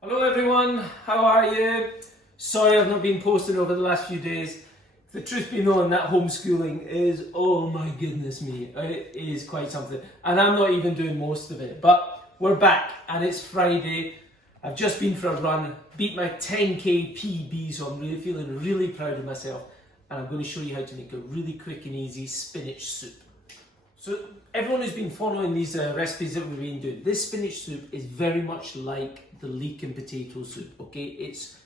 Hello everyone, how are you? Sorry I've not been posting over the last few days. The truth be known, that homeschooling is, oh my goodness me, it is quite something. And I'm not even doing most of it, but we're back and it's Friday. I've just been for a run, beat my 10k PB, so I'm really feeling really proud of myself. And I'm going to show you how to make a really quick and easy spinach soup. So everyone who's been following these recipes that we've been doing, this spinach soup is very much like the leek and potato soup, okay? It's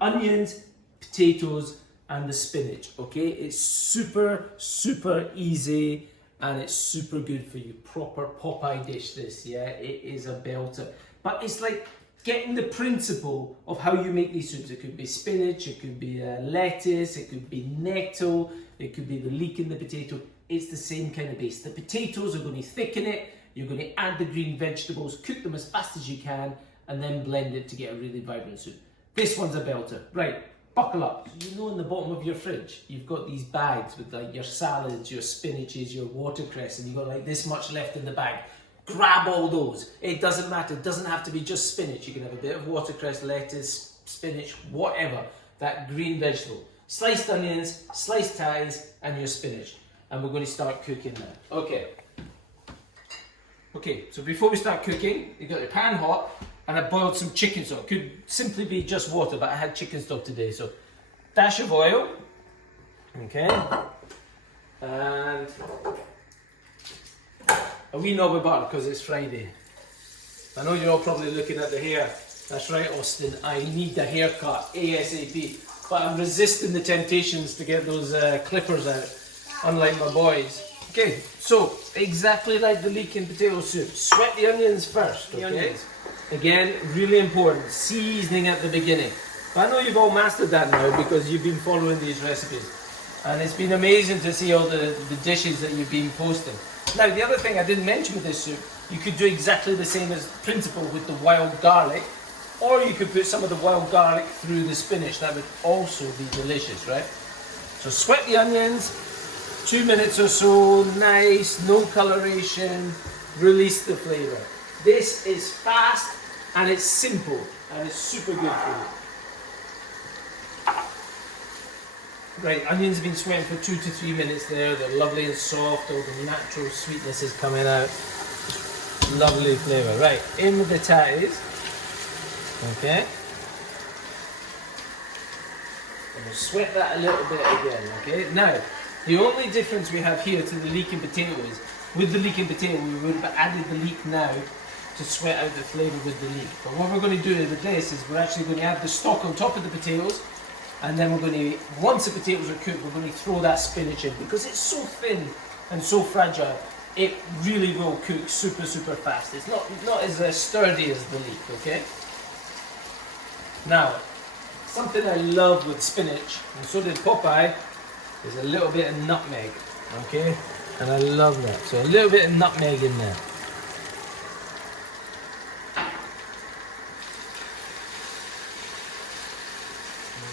onions, potatoes, and the spinach, okay? It's super easy and it's super good for you. Proper Popeye dish this, yeah? It is a belter. But it's like getting the principle of how you make these soups. It could be spinach, it could be lettuce, it could be nettle, it could be the leek and the potato. It's the same kind of base. The potatoes are going to thicken it, you're going to add the green vegetables, cook them as fast as you can, and then blend it to get a really vibrant soup. This one's a belter. Right, buckle up. You know in the bottom of your fridge, you've got these bags with like your salads, your spinaches, your watercress, and you've got like this much left in the bag. Grab all those. It doesn't matter. It doesn't have to be just spinach. You can have a bit of watercress, lettuce, spinach, whatever. That green vegetable. Sliced onions, sliced ties, and your spinach. And we're going to start cooking now. Okay, so before we start cooking, you've got your pan hot, and I boiled some chicken stock. Could simply be just water, but I had chicken stock today. So, dash of oil, okay, and a wee knob of butter because it's Friday. I know you're all probably looking at the hair. That's right, Austin, I need the haircut ASAP. But I'm resisting the temptations to get those clippers out. Unlike my boys. Okay, so exactly like the leek and potato soup, sweat the onions first, okay? Again, really important, seasoning at the beginning. But I know you've all mastered that now because you've been following these recipes. And it's been amazing to see all the dishes that you've been posting. Now, the other thing I didn't mention with this soup, you could do exactly the same as principle with the wild garlic, or you could put some of the wild garlic through the spinach. That would also be delicious, right? So sweat the onions. 2 minutes or so, nice, no coloration, release the flavour. This is fast and it's simple and it's super good for you. Right, onions have been sweating for 2 to 3 minutes there. They're lovely and soft, all the natural sweetness is coming out. Lovely flavour. Right, in with the tatties. Okay. And we'll sweat that a little bit again, okay? Now, the only difference we have here to the leek and potato is, with the leek and potato, we would have added the leek now to sweat out the flavour with the leek. But what we're going to do with this is we're actually going to add the stock on top of the potatoes, and then we're going to, once the potatoes are cooked, we're going to throw that spinach in. Because it's so thin and so fragile, it really will cook super fast. It's not as sturdy as the leek, okay? Now, something I love with spinach, and so did Popeye, is a little bit of nutmeg, okay? And I love that. So a little bit of nutmeg in there.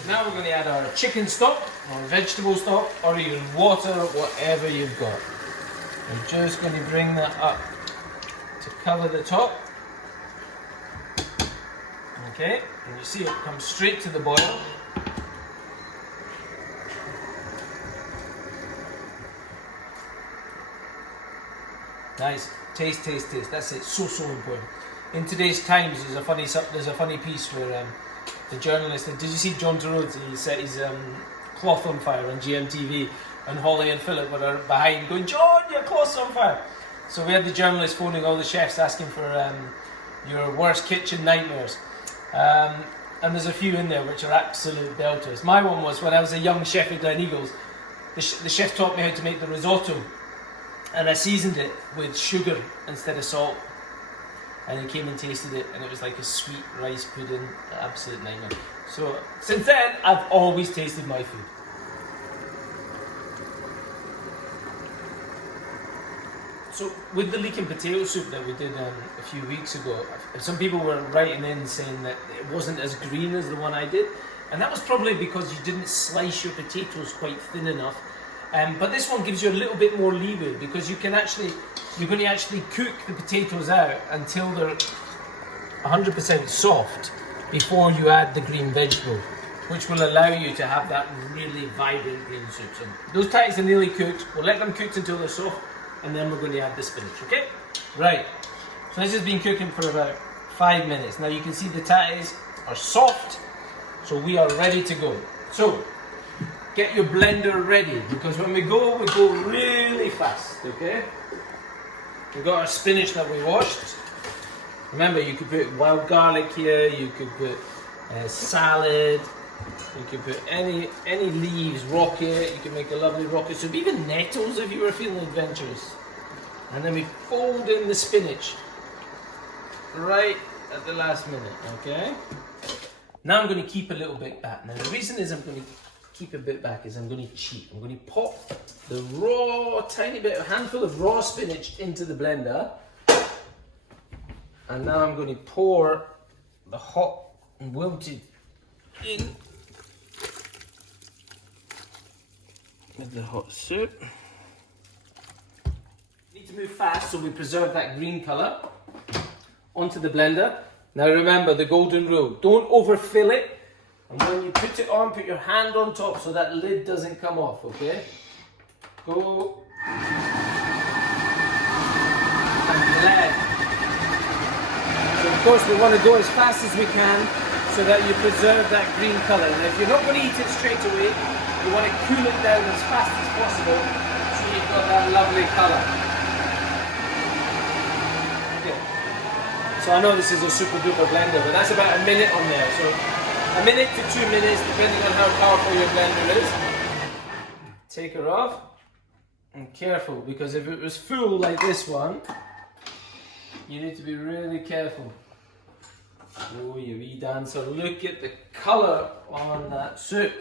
Now we're going to add our chicken stock, or vegetable stock, or even water, whatever you've got. We're just going to bring that up to cover the top. Okay, and you see it comes straight to the boil. Nice, taste. That's it. So important. In today's Times, there's a funny piece where the journalist. Did you see John Turode? He set his cloth on fire on GMTV, and Holly and Philip were behind, going, "John, your cloth's on fire." So we had the journalist phoning all the chefs, asking for your worst kitchen nightmares. And there's a few in there which are absolute belters. My one was when I was a young chef at Gleneagles. The chef taught me how to make the risotto. And I seasoned it with sugar instead of salt. And he came and tasted it, and it was like a sweet rice pudding. Absolute nightmare. So since then, I've always tasted my food. So with the leek and potato soup that we did a few weeks ago, some people were writing in saying that it wasn't as green as the one I did. And that was probably because you didn't slice your potatoes quite thin enough. But this one gives you a little bit more leeway because you're going to actually cook the potatoes out until they're 100% soft, before you add the green vegetable, which will allow you to have that really vibrant green soup. So those tatties are nearly cooked. We'll let them cook until they're soft, and then we're going to add the spinach, okay? Right, so this has been cooking for about 5 minutes. Now you can see the tatties are soft, so we are ready to go. So, get your blender ready, because when we go really fast, okay? We've got our spinach that we washed. Remember, you could put wild garlic here, you could put salad, you could put any leaves, rocket, you can make a lovely rocket soup, even nettles if you were feeling adventurous. And then we fold in the spinach right at the last minute, okay? Now I'm going to keep a little bit back. Now the reason is I'm going to keep a bit back is I'm going to cheat. I'm going to pop the raw, tiny bit, a handful of raw spinach into the blender. And now I'm going to pour the hot and wilted in with the hot soup. Need to move fast so we preserve that green colour. Onto the blender. Now remember the golden rule, don't overfill it, and when you put it on, put your hand on top so that lid doesn't come off, okay? Go. And blend. So of course we want to go as fast as we can so that you preserve that green colour. And if you're not going to eat it straight away, you want to cool it down as fast as possible so you've got that lovely colour. So I know this is a super duper blender, but that's about a minute on there. So a minute to 2 minutes, depending on how powerful your blender is. Take her off. And careful, because if it was full like this one, you need to be really careful. Oh, you wee dancer, look at the colour on that soup.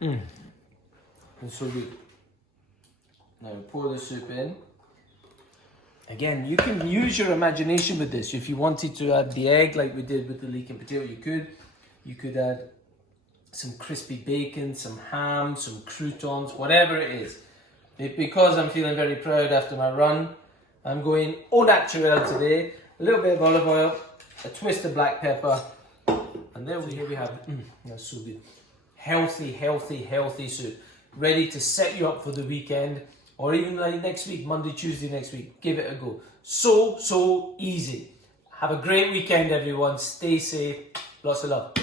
It's so good. Now pour the soup in. Again, you can use your imagination with this. If you wanted to add the egg like we did with the leek and potato, you could. You could add some crispy bacon, some ham, some croutons, whatever it is. Because I'm feeling very proud after my run, I'm going au naturel today. A little bit of olive oil, a twist of black pepper, and there here we have it. That's so good. Healthy, healthy, healthy soup. Ready to set you up for the weekend. Or even like next week, Monday, Tuesday next week. Give it a go. So easy. Have a great weekend, everyone. Stay safe. Lots of love.